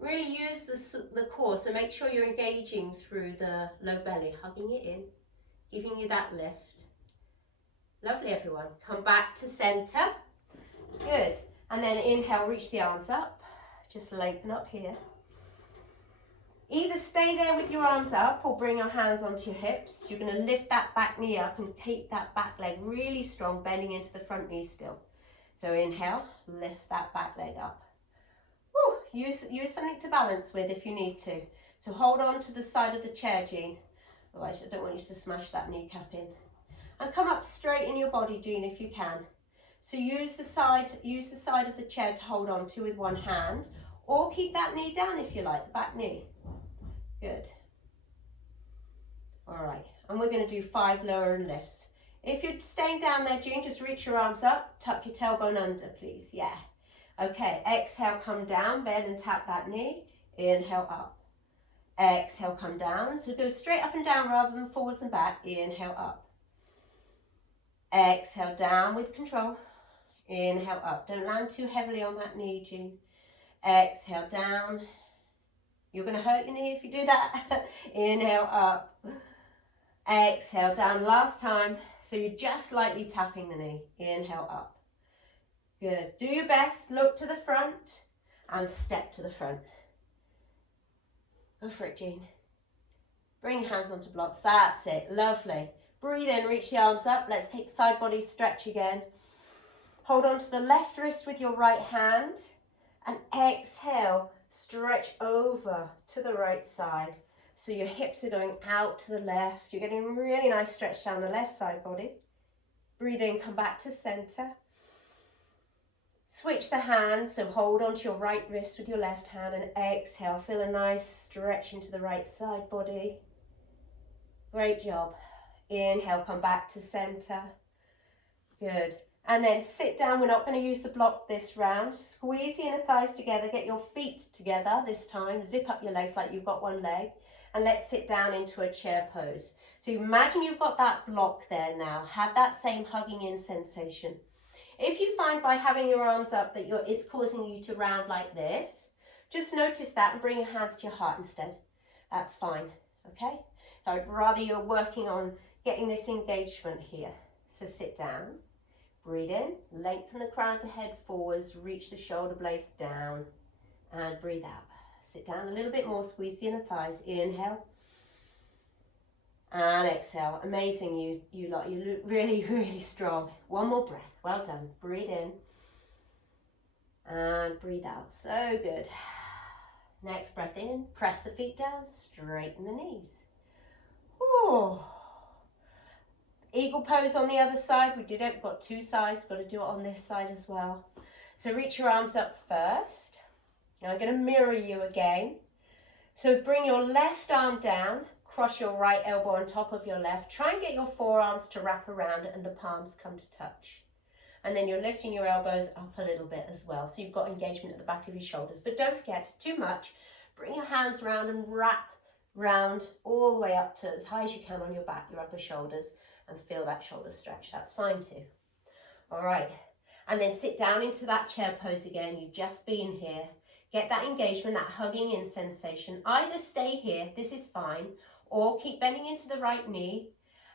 Really use the core, so make sure you're engaging through the low belly, hugging it in, giving you that lift. Lovely everyone. Come back to center. Good. And then inhale, reach the arms up. Just lengthen up here. Either stay there with your arms up or bring your hands onto your hips. You're going to lift that back knee up and keep that back leg really strong, bending into the front knee still. So inhale, lift that back leg up. Woo, use something to balance with if you need to. So hold on to the side of the chair, Jean. Otherwise I don't want you to smash that kneecap in. And come up straight in your body, Jean, if you can. So use the side of the chair to hold on to with one hand, or keep that knee down if you like, the back knee. Good. All right, and we're going to do 5 lower and lifts. If you're staying down there, Jean, just reach your arms up, tuck your tailbone under, please. Yeah. Okay, exhale, come down, bend and tap that knee. Inhale, up. Exhale, come down. So go straight up and down rather than forwards and back. Inhale, up. Exhale, down with control. Inhale, up. Don't land too heavily on that knee, Jean. Exhale, down. You're going to hurt your knee if you do that. Inhale, up. Exhale, down. Last time. So you're just lightly tapping the knee. Inhale, up. Good. Do your best. Look to the front and step to the front. Go for it, Jean. Bring your hands onto blocks. That's it. Lovely. Breathe in, reach the arms up. Let's take side body stretch again. Hold on to the left wrist with your right hand and exhale, stretch over to the right side. So your hips are going out to the left. You're getting a really nice stretch down the left side body. Breathe in, come back to center. Switch the hands, so hold on to your right wrist with your left hand and exhale. Feel a nice stretch into the right side body. Great job. Inhale, come back to center. Good. And then sit down. We're not going to use the block this round. Squeeze the inner thighs together. Get your feet together this time. Zip up your legs like you've got one leg. And let's sit down into a chair pose. So imagine you've got that block there now. Have that same hugging in sensation. If you find by having your arms up that it's causing you to round like this, just notice that and bring your hands to your heart instead. That's fine, okay? So I'd rather you're working on getting this engagement here. So sit down, breathe in, lengthen the crown of the head forwards, reach the shoulder blades down, and breathe out. Sit down a little bit more, squeeze the inner thighs, inhale, and exhale. Amazing, you look really, really strong. One more breath, well done. Breathe in, and breathe out, so good. Next breath in, press the feet down, straighten the knees. Ooh. Eagle pose on the other side. We did it, we've got 2 sides, got to do it on this side as well. So reach your arms up first. Now I'm going to mirror you again. So bring your left arm down, cross your right elbow on top of your left. Try and get your forearms to wrap around and the palms come to touch. And then you're lifting your elbows up a little bit as well. So you've got engagement at the back of your shoulders. But don't forget, if it's too much, bring your hands around and wrap round all the way up to as high as you can on your back, your upper shoulders, and feel that shoulder stretch. That's fine too. All right. And then sit down into that chair pose again. You've just been here. Get that engagement, that hugging in sensation. Either stay here, this is fine, or keep bending into the right knee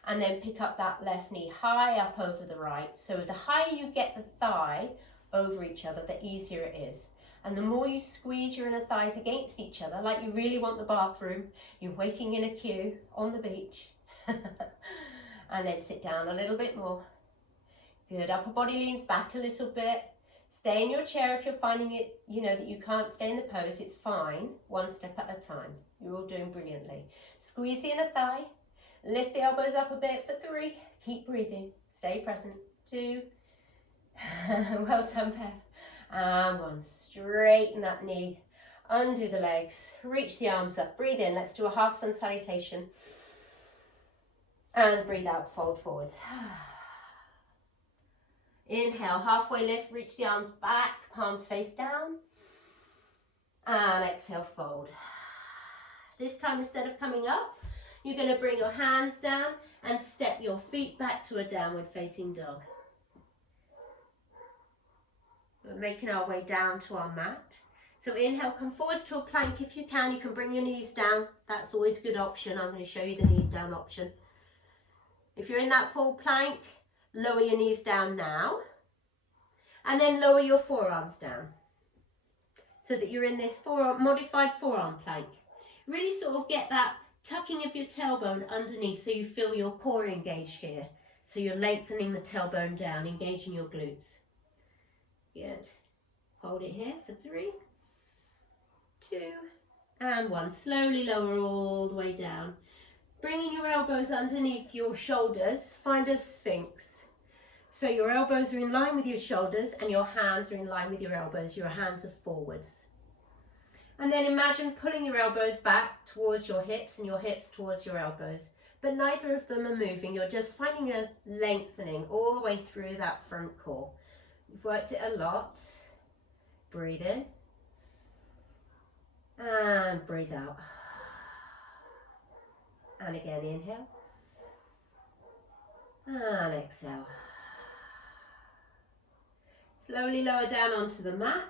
and then pick up that left knee high up over the right. So the higher you get the thigh over each other, the easier it is. And the more you squeeze your inner thighs against each other, like you really want the bathroom, you're waiting in a queue on the beach. And then sit down a little bit more. Good, upper body leans back a little bit. Stay in your chair if you're finding it, that you can't stay in the pose, it's fine. One step at a time. You're all doing brilliantly. Squeeze the inner thigh. Lift the elbows up a bit for 3. Keep breathing. Stay present. 2. Well done, Bev. And 1. Straighten that knee. Undo the legs. Reach the arms up. Breathe in. Let's do a half sun salutation. And breathe out. Fold forwards. Inhale. Halfway lift. Reach the arms back. Palms face down. And exhale. Fold. This time, instead of coming up, you're going to bring your hands down and step your feet back to a downward facing dog. We're making our way down to our mat. So inhale, come forwards to a plank if you can. You can bring your knees down. That's always a good option. I'm going to show you the knees down option. If you're in that full plank, lower your knees down now. And then lower your forearms down. So that you're in this modified forearm plank. Really sort of get that tucking of your tailbone underneath so you feel your core engaged here. So you're lengthening the tailbone down, engaging your glutes. Good. Hold it here for 3, 2, and 1. Slowly lower all the way down. Bringing your elbows underneath your shoulders, find a sphinx. So your elbows are in line with your shoulders and your hands are in line with your elbows. Your hands are forwards. And then imagine pulling your elbows back towards your hips and your hips towards your elbows. But neither of them are moving. You're just finding a lengthening all the way through that front core. You've worked it a lot. Breathe in. And breathe out. And again, inhale. And exhale. Slowly lower down onto the mat.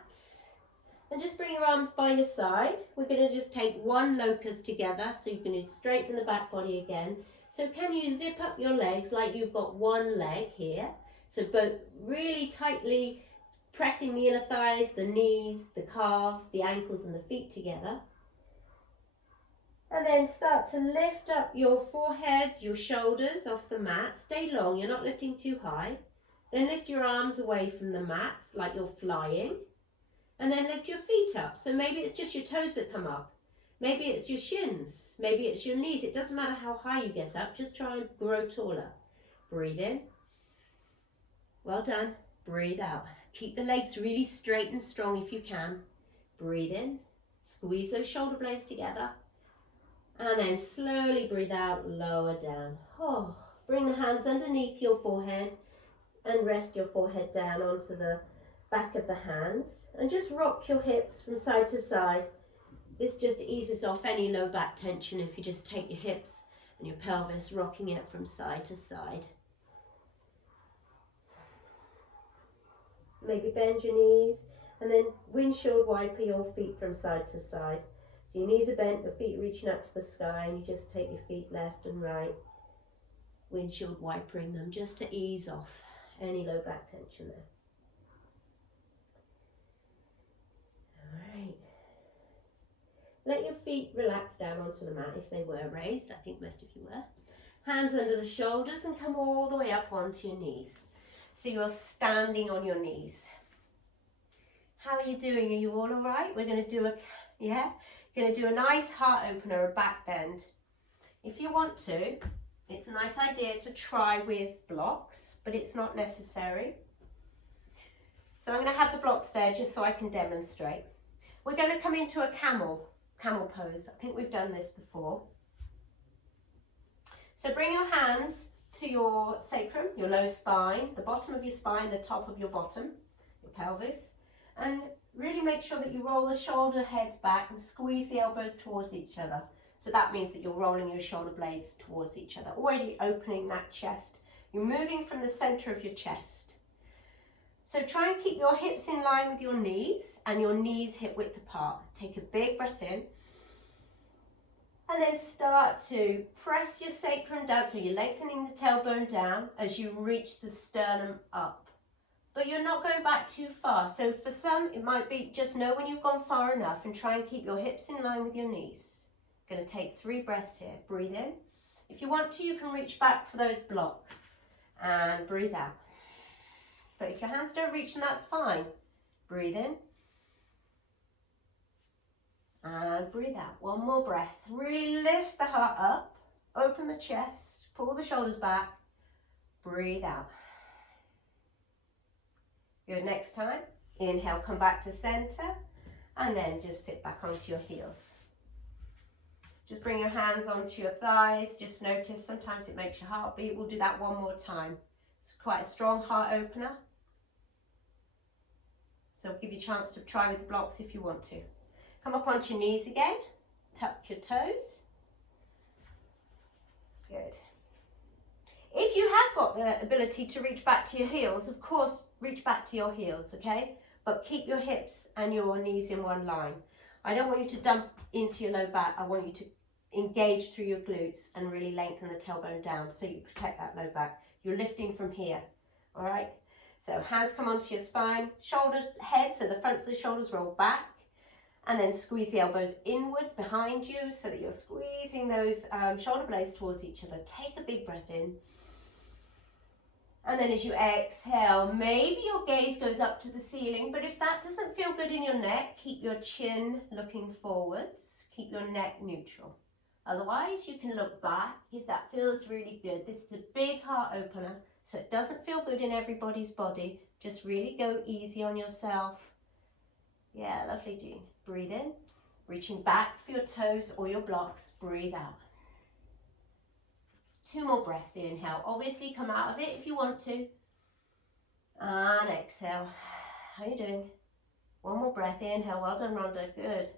And just bring your arms by your side. We're going to just take 1 locust together. So you're going to strengthen the back body again. So can you zip up your legs like you've got 1 leg here? So both really tightly pressing the inner thighs, the knees, the calves, the ankles and the feet together. And then start to lift up your forehead, your shoulders off the mat. Stay long, you're not lifting too high. Then lift your arms away from the mat like you're flying. And then lift your feet up. So maybe it's just your toes that come up. Maybe it's your shins. Maybe it's your knees. It doesn't matter how high you get up. Just try and grow taller. Breathe in. Well done. Breathe out. Keep the legs really straight and strong if you can. Breathe in. Squeeze those shoulder blades together. And then slowly breathe out, lower down. Oh, bring the hands underneath your forehead and rest your forehead down onto the back of the hands. And just rock your hips from side to side. This just eases off any low back tension if you just take your hips and your pelvis, rocking it from side to side. Maybe bend your knees and then windshield wiper your feet from side to side. So your knees are bent, your feet reaching up to the sky, and you just take your feet left and right, windshield wipering them just to ease off any low back tension there. Alright. Let your feet relax down onto the mat if they were raised. I think most of you were. Hands under the shoulders and come all the way up onto your knees. So you're standing on your knees. How are you doing? Are you all alright? We're going to do a nice heart opener, a back bend. If you want to, it's a nice idea to try with blocks, but it's not necessary. So I'm going to have the blocks there just so I can demonstrate. We're going to come into a camel pose. I think we've done this before. So bring your hands to your sacrum, your low spine, the bottom of your spine, the top of your bottom, your pelvis, and really make sure that you roll the shoulder heads back and squeeze the elbows towards each other. So that means that you're rolling your shoulder blades towards each other, already opening that chest. You're moving from the center of your chest. So try and keep your hips in line with your knees and your knees hip width apart. Take a big breath in. And then start to press your sacrum down, so you're lengthening the tailbone down as you reach the sternum up. but you're not going back too far. So for some, it might be just know when you've gone far enough and try and keep your hips in line with your knees. Going to take 3 breaths here. Breathe in. If you want to, you can reach back for those blocks and breathe out. But if your hands don't reach, then that's fine. Breathe in and breathe out. One more breath. Really lift the heart up, open the chest, pull the shoulders back, breathe out. Good. Next time, inhale, come back to center, and then just sit back onto your heels. Just bring your hands onto your thighs. Just notice sometimes it makes your heart beat. We'll do that one more time. It's quite a strong heart opener. So I'll give you a chance to try with the blocks if you want to. Come up onto your knees again. Tuck your toes. Good. If you have got the ability to reach back to your heels, of course, reach back to your heels, okay? But keep your hips and your knees in one line. I don't want you to dump into your low back. I want you to engage through your glutes and really lengthen the tailbone down so you protect that low back. You're lifting from here, all right? So hands come onto your spine, shoulders, head, so the fronts of the shoulders roll back, and then squeeze the elbows inwards behind you so that you're squeezing those shoulder blades towards each other. Take a big breath in. And then as you exhale, maybe your gaze goes up to the ceiling, but if that doesn't feel good in your neck, keep your chin looking forwards, keep your neck neutral. Otherwise, you can look back if that feels really good. This is a big heart opener, so it doesn't feel good in everybody's body. Just really go easy on yourself. Yeah, lovely, Jean. Breathe in, reaching back for your toes or your blocks. Breathe out. 2 more breaths. Inhale. Obviously, come out of it if you want to. And exhale. How are you doing? 1 more breath. Inhale. Well done, Rhonda. Good.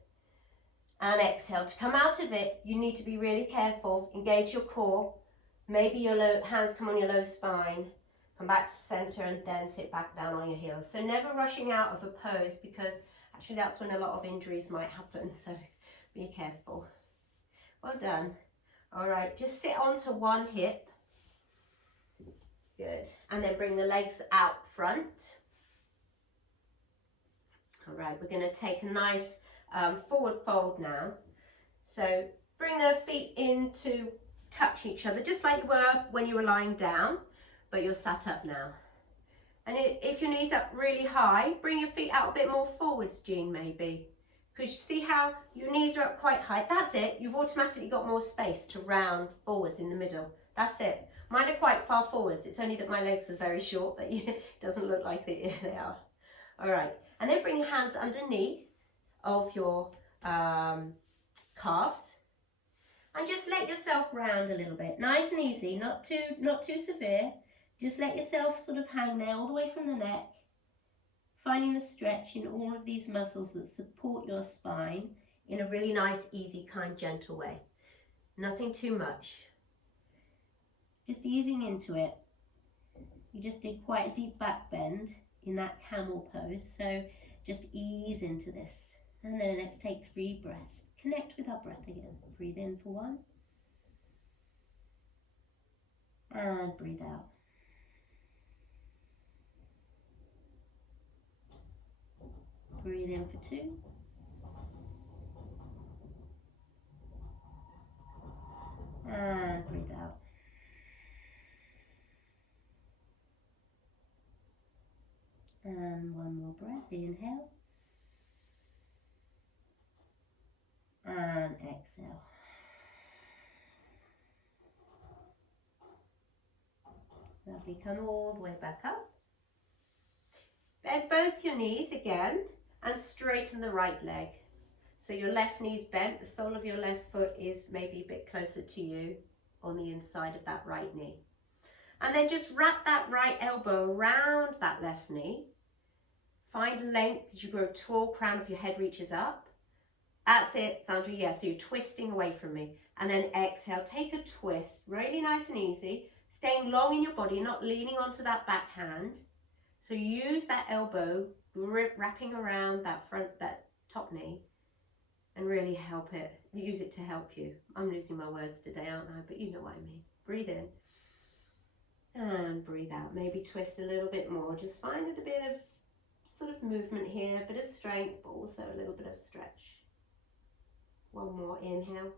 And exhale. To come out of it, you need to be really careful. Engage your core. Maybe your hands come on your low spine. Come back to center and then sit back down on your heels. So never rushing out of a pose, because actually that's when a lot of injuries might happen. So be careful. Well done. All right, just sit onto one hip. Good. And then bring the legs out front. All right, we're going to take a nice forward fold now. So bring the feet in to touch each other, just like you were when you were lying down, but you're sat up now. And if your knees up really high, bring your feet out a bit more forwards, Jean, maybe. Because you see how your knees are up quite high. That's it. You've automatically got more space to round forwards in the middle. That's it. Mine are quite far forwards. It's only that my legs are very short that it doesn't look like they are. All right. And then bring your hands underneath of your calves. And just let yourself round a little bit. Nice and easy. Not too severe. Just let yourself sort of hang there all the way from the neck. Finding the stretch in all of these muscles that support your spine in a really nice, easy, kind, gentle way. Nothing too much. Just easing into it. You just did quite a deep back bend in that camel pose, so just ease into this. And then let's take 3 breaths. Connect with our breath again. Breathe in for 1. And breathe out. Breathe in for 2. And breathe out. And 1 more breath. Inhale. And exhale. Lovely. Come all the way back up. Bend both your knees again. And straighten the right leg. So your left knee's bent, the sole of your left foot is maybe a bit closer to you on the inside of that right knee. And then just wrap that right elbow around that left knee. Find length as you grow tall, crown of your head reaches up. That's it, Sandra, yeah, so you're twisting away from me. And then exhale, take a twist, really nice and easy, staying long in your body, not leaning onto that back hand. So use that elbow wrapping around that top knee and really use it to help you. I'm losing my words today, aren't I? But you know what I mean. Breathe in And breathe out. Maybe twist a little bit more. Just find a bit of sort of movement here, a bit of strength, but also a little bit of stretch. One more inhale.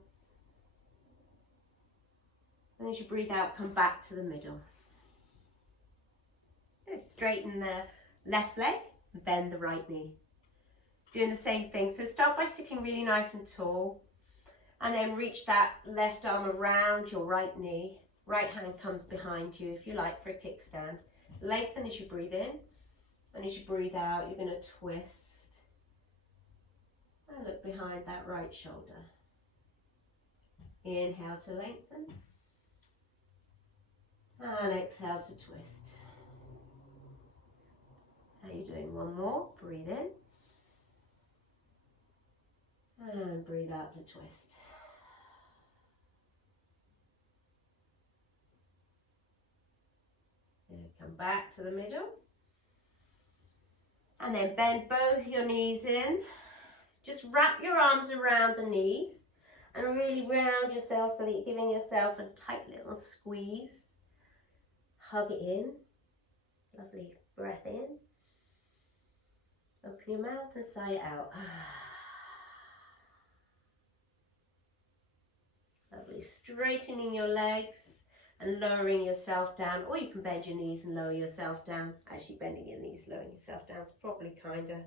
And as you breathe out, come back to the middle. Straighten the left leg, bend the right knee. Doing the same thing. So start by sitting really nice and tall, and then reach that left arm around your right knee. Right hand comes behind you, if you like, for a kickstand. Lengthen as you breathe in, and as you breathe out, you're going to twist. And look behind that right shoulder. Inhale to lengthen, and exhale to twist. How are you doing? One more. Breathe in, and breathe out to twist. Come back to the middle, and then bend both your knees in. Just wrap your arms around the knees and really round yourself so that you're giving yourself a tight little squeeze. Hug it in. Lovely breath in. Open your mouth and sigh it out. Lovely. Straightening your legs and lowering yourself down, or you can bend your knees and lower yourself down. As you're bending your knees, lowering yourself down, it's probably kinder.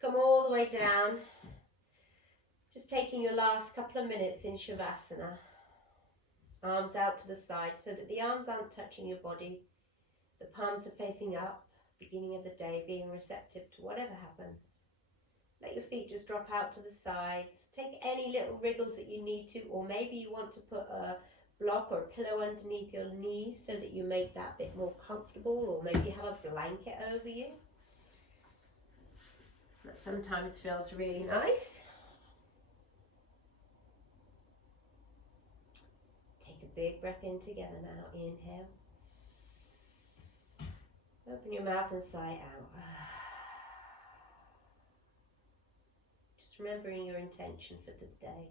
Come all the way down. Just taking your last couple of minutes in Shavasana. Arms out to the side so that the arms aren't touching your body. The palms are facing up, beginning of the day, being receptive to whatever happens. Let your feet just drop out to the sides. Take any little wriggles that you need to, or maybe you want to put a block or a pillow underneath your knees so that you make that bit more comfortable, or maybe you have a blanket over you. That sometimes feels really nice. Take a big breath in together now. Inhale. Open your mouth and sigh out. Just remembering your intention for the day.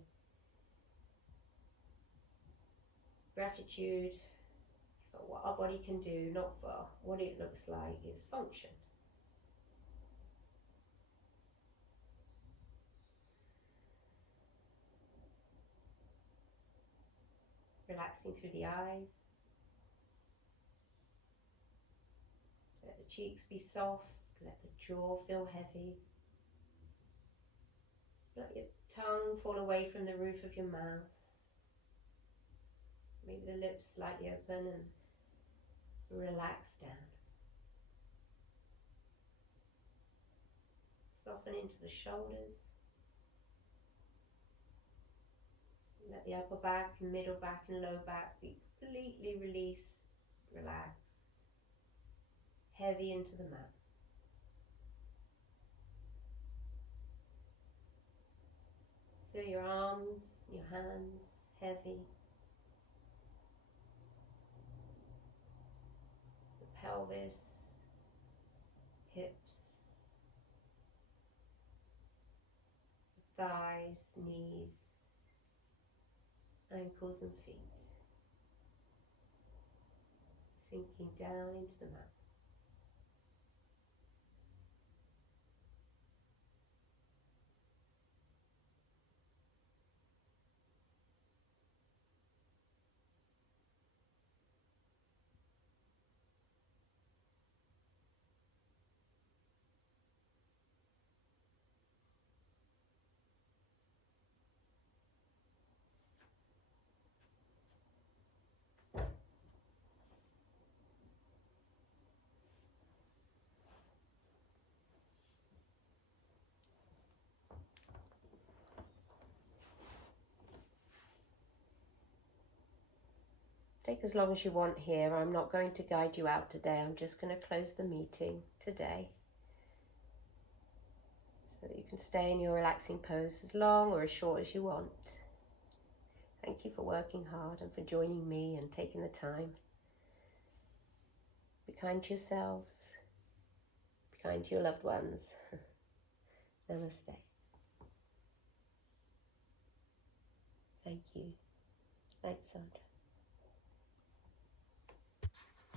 Gratitude for what our body can do, not for what it looks like, its function. Relaxing through the eyes. Let the cheeks be soft, let the jaw feel heavy. Let your tongue fall away from the roof of your mouth. Maybe the lips slightly open and relax down. Soften into the shoulders. Let the upper back, middle back and low back be completely released, relaxed. Heavy into the mat. Feel your arms, your hands heavy. The pelvis, hips, the thighs, knees, ankles and feet. Sinking down into the mat. Take as long as you want here. I'm not going to guide you out today. I'm just going to close the meeting today so that you can stay in your relaxing pose as long or as short as you want. Thank you for working hard and for joining me and taking the time. Be kind to yourselves. Be kind to your loved ones. Namaste. Thank you. Thanks, Sandra.